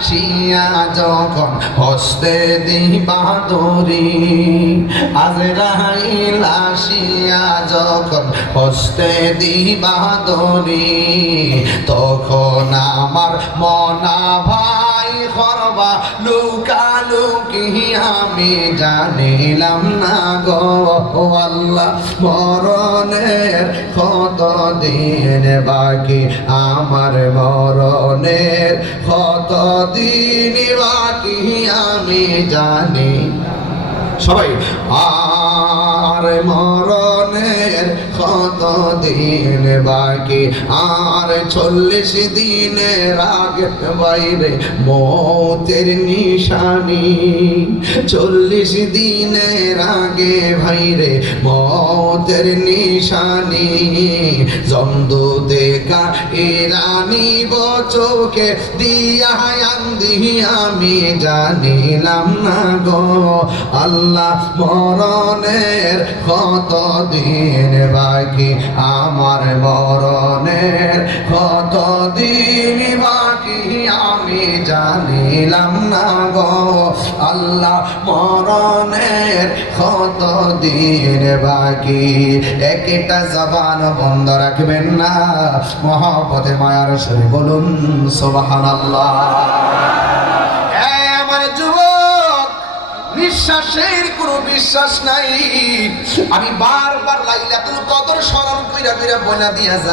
শিয়া যখন হস্তে দিবা দরি আজরাইলা শিয়া যখন হস্তে দিবা তখন আমার মনা ভাই করবা লুকা লুকি আমি জানিলাম না গো। আল্লাহ, মরণের কত দিন বাকি? আমার মরণের কত দিন বাকি? আমি জানি। সবাই, আর মরণের কত দিন বাকি? আর চল্লিশ দিনের আগে বাইরে মতের নিশানি। চল্লিশ দিনের আগে ভাইরে মতের নিশানি। জন্দু দেখা ইরানি চোখে দিয়া আন্দি আমি জানিলাম না গো। আল্লাহ মরণের কত দিন বাকি আমার মরণের? কত দিন বাকি আমি জানিলাম না গো। আল্লাহ মরণের কত দিন বাকি? একটা জবান বন্ধ রাখবেন না। মহাপথে মায়ার সরে বলুন সোবাহান আল্লাহ নিঃশ্বাসের কোনো বিশ্বাস নাই। আমি বারবার লাইলাতুল কদর স্মরণ কইরা কইরা বইনা দিয়া যা